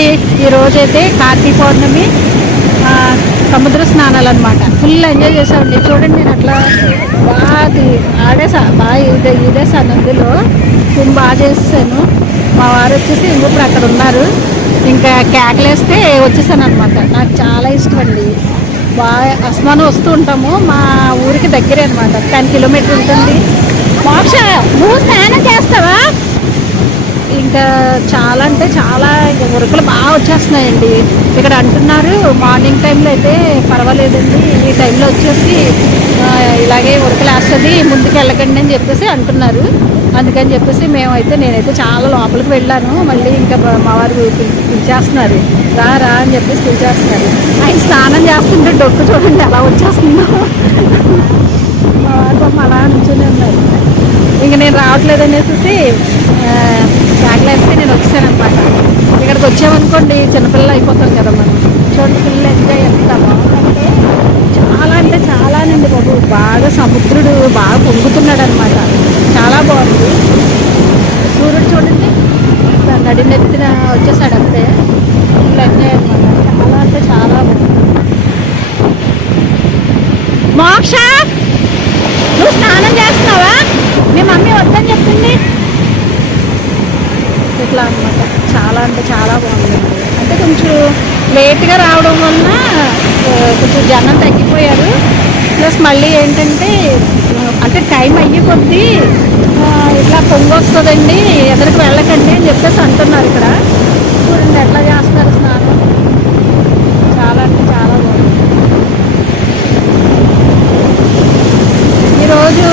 అండి, ఈరోజైతే కార్తీక పౌర్ణమి సముద్ర స్నానాలు అనమాట. ఫుల్ ఎంజాయ్ చేసామండి. చూడండి నేను అట్లా బాగా ఈదేశాను, అందులో స్విమ్ బాగా చేసాను. మా వారు వచ్చేసి ఇంకొకరు అక్కడ ఉన్నారు, ఇంకా కేకలేస్తే వచ్చేసాను అనమాట. నాకు చాలా ఇష్టం అండి. బాగా అస్మానం వస్తూ ఉంటాము, మా ఊరికి దగ్గరే అనమాట. 10 కిలోమీటర్ ఉంటుంది. మోక్ష, నువ్వు స్నానం చేస్తావా? ఇంకా చాలా అంటే చాలా ఉరుకులు బాగా వచ్చేస్తున్నాయండి. ఇక్కడ అంటున్నారు మార్నింగ్ టైంలో అయితే పర్వాలేదండి, ఈ టైంలో వచ్చేసి ఇలాగే ఉరుకులు వేస్తుంది, ముందుకు వెళ్ళకండి అని చెప్పేసి అంటున్నారు. అందుకని చెప్పేసి నేనైతే చాలా లోపలికి వెళ్ళాను. మళ్ళీ ఇంకా మా వారు పిలిచేస్తున్నారు, రా రా అని చెప్పేసి పిలిచేస్తున్నారు. ఆయన స్నానం చేస్తుంటే డొక్కు చూడండి ఎలా వచ్చేస్తుందో. మా వారు అలా నుంచునే ఉన్నారు. ఇంక నేను రావట్లేదు అనేసి బ్యాగ్లేస్తే నేను వచ్చాను అనమాట. ఇక్కడికి వచ్చామనుకోండి చిన్నపిల్లలు అయిపోతాం కదా మనం. చూడండి పిల్లలు ఎంజాయ్ ఎంత బాగుందంటే అంటే చాలానండి బాబు. బాగా సముద్రుడు బాగా పొంగుతున్నాడు అనమాట. చాలా బాగుంది. సూర్యుడు చూడండి నడినెత్తిన వచ్చేసాడు అంతే. ఫుల్ ఎంజాయ్ అనమాట. చాలా అంటే చాలా బాగుంది. మోక్ష, నువ్వు స్నానం చేస్తున్నావా? మీ మమ్మీ వద్దని చెప్పింది. ఇట్లా అనమాట. చాలా అంటే చాలా బాగుందండి. అంటే కొంచెం లేట్గా రావడం వలన కొంచెం జనం తగ్గిపోయారు. ప్లస్ మళ్ళీ ఏంటంటే అంటే టైం అయ్యే కొద్దీ ఇట్లా పొంగి వస్తుందండి, ఎదురుకు వెళ్ళకండి అని చెప్పేసి అంటున్నారు. ఇక్కడ చూడండి ఎట్లా చేస్తారు స్నానం. చాలా అంటే చాలా బాగుంది. ఈరోజు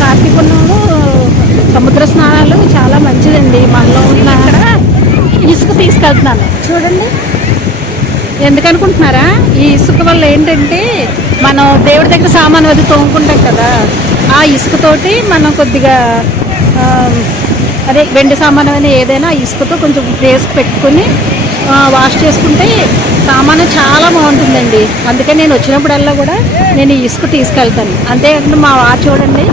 కార్తీక పౌర్ణమి సముద్ర స్నానాలు చాలా మంచిదండి. మనలో ఉన్న అక్కడ ఇసుక తీసుకెళ్తున్నాను చూడండి. ఎందుకనుకుంటున్నారా? ఈ ఇసుక వల్ల ఏంటంటే మనం దేవుడి దగ్గర సామాను అది తోముకుంటాం కదా, ఆ ఇసుకతోటి మనం కొద్దిగా అదే వెండి సామాను అని ఏదైనా ఇసుకతో కొంచెం వేసి పెట్టుకుని వాష్ చేసుకుంటే సామాను చాలా బాగుంటుందండి. అందుకే నేను వచ్చినప్పుడల్లా కూడా నేను ఈ ఇసుక తీసుకెళ్తాను. అంతేకాకుండా మా వారు చూడండి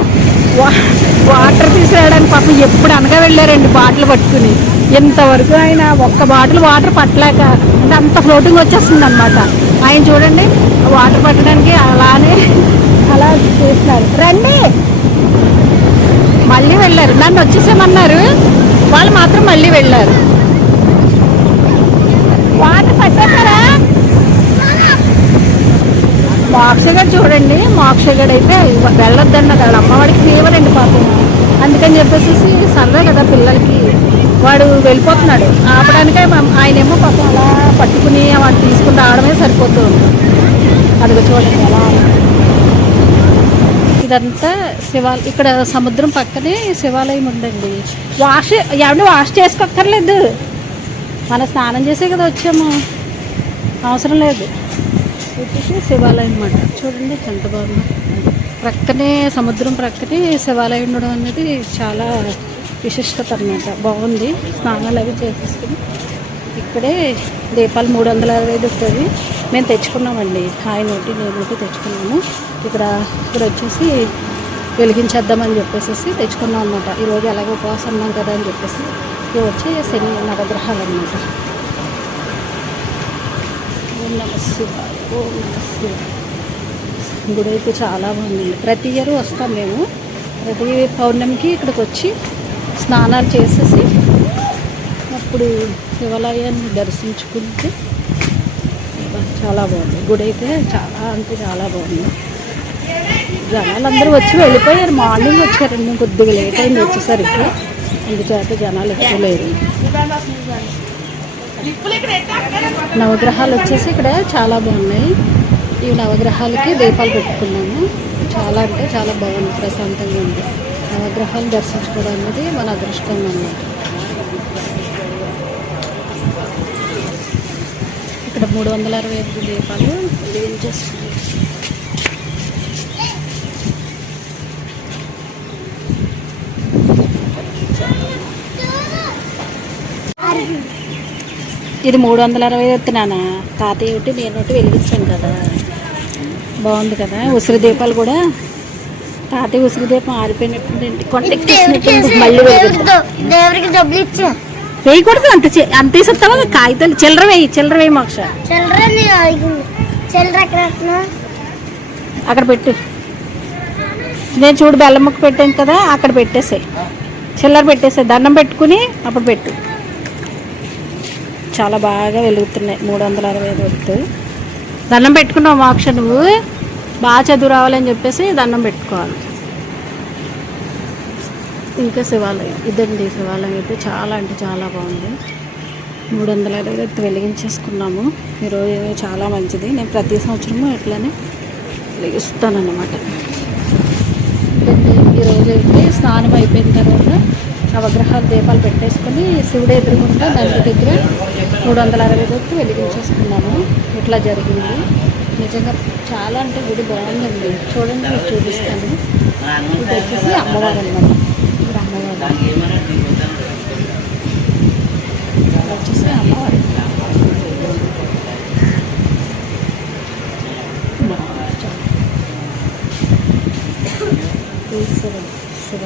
వాటర్ తీసుకురావడానికి పాపం ఎప్పుడు అనగా వెళ్ళారండి బాటిల్ పట్టుకుని. ఇంతవరకు ఆయన ఒక్క బాటిల్ వాటర్ పట్టలేక అంటే అంత ఫ్లోటింగ్ వచ్చేస్తుంది అనమాట. ఆయన చూడండి వాటర్ పట్టడానికి అలా చేస్తున్నారు. రండి, మళ్ళీ వెళ్ళారు. నన్ను వచ్చేసామన్నారు, వాళ్ళు మాత్రం మళ్ళీ వెళ్ళారు. వాటర్ పట్టేశారా? మోక్షగాడు చూడండి, మోక్షగాడు అయితే వెళ్ళొద్దన్నది. వాళ్ళ అమ్మవాడికి ఫీవర్ అండి పాపం. అందుకని చెప్పేసి సరదా కదా పిల్లలకి, వాడు వెళ్ళిపోతున్నాడు. ఆపడానికే ఆయనేమో పాపం అలా పట్టుకుని వాడు తీసుకుని రావడమే సరిపోతూ ఉంటుంది. అదిగో చూడండి అలా. ఇదంతా ఇక్కడ సముద్రం పక్కనే శివాలయం ఉందండి. ఎవరిని వాష్ చేసుకోక్కర్లేదు, మనం స్నానం చేసే కదా వచ్చాము, అవసరం లేదు. వచ్చేసి శివాలయం అన్నమాట. చూడండి ఎంత బాగుందో. ప్రక్కనే సముద్రం ప్రక్కనే శివాలయం ఉండడం అనేది చాలా విశిష్టత అన్నమాట. బాగుంది. స్నానాలు అవి చేసేసుకుని ఇక్కడే దీపాలు 365 ఉంటుంది. మేము తెచ్చుకున్నామండి. ఆయన ఒకటి నేను ఒకటి తెచ్చుకున్నాము. ఇక్కడ వచ్చేసి వెలిగించేద్దామని చెప్పేసి తెచ్చుకున్నాం అన్నమాట. ఈరోజు ఎలాగో ఉపవాసం ఉన్నాం కదా అని చెప్పేసి. ఇవి వచ్చి శని నవగ్రహాలు అన్నమాట. ఓం నమః శివాయ, ఓం నమః శివాయ. గుడి అయితే చాలా బాగుందండి. ప్రతి ఇయర్ వస్తాం మేము. ప్రతి పౌర్ణమికి ఇక్కడికి వచ్చి స్నానాలు చేసేసి అప్పుడు శివాలయాన్ని దర్శించుకుంటే చాలా బాగుంది. గుడి అయితే చాలా అంటే చాలా బాగుంది. జనాలు అందరూ వచ్చి వెళ్ళిపోయారు. మార్నింగ్ వచ్చారండి, కొద్దిగా లేట్ అయింది వచ్చేసరికి. అందుచేత జనాలు ఎక్కువ లేరు. నవగ్రహాలు వచ్చేసి ఇక్కడ చాలా బాగున్నాయి. ఈ నవగ్రహాలకి దీపాలు పెట్టుకున్నాము. చాలా అంటే చాలా బాగుంది, ప్రశాంతంగా ఉంది. నవగ్రహాలు దర్శించుకోవడం అనేది మన అదృష్టం అన్నమాట. ఇక్కడ 365 దీపాలు వెలిగించేసుకున్నాం. ఇది 360 ఎత్తున్నానా? తాతయ్య ఒకటి నేను ఒకటి వెలిగించాను కదా, బాగుంది కదా. ఉసిరి దీపాలు కూడా తాతయ్య ఉసిరి దీపం ఆరిపోయినట్టు కొండెక్కినట్టు మళ్ళీ వెలిగిద్దాం. వేయకూడదు, అంత తీసేస్తావా కాగితాలు. చిల్లర వేయి మోక్ష. అక్కడ పెట్టు. నేను చూడు బెల్లం ముక్క పెట్టాను కదా, అక్కడ పెట్టేసాయి. చిల్లర పెట్టేసాయి. దండం పెట్టుకుని అప్పుడు పెట్టు. చాలా బాగా వెలుగుతున్నాయి. 365 వద్దు. దండం పెట్టుకున్నావు మోక్ష. నువ్వు బాగా చదువు రావాలని చెప్పేసి దండం పెట్టుకోవాలి. ఇంకా శివాలయం ఇదండి. శివాలయం అయితే చాలా అంటే చాలా బాగుంది. 365 వెలిగించేసుకున్నాము. ఈరోజు చాలా మంచిది. నేను ప్రతి సంవత్సరము ఇట్లానే వెలిగిస్తానన్నమాట. ఈరోజు అయితే స్నానం అయిపోయిన తర్వాత నవగ్రహాలు దీపాలు పెట్టేసుకొని శివుడు ఎదురుగుంటా నంది దగ్గర 365 వెలిగించేసుకున్నాము. ఇట్లా జరిగింది. నిజంగా చాలా అంటే గుడి బాగుందండి. చూడండి, మీకు చూపిస్తాను. ఇది వచ్చేసి అమ్మవారు అన్నమాట. ఇప్పుడు అమ్మవారు వచ్చేసి అమ్మవారు. శివ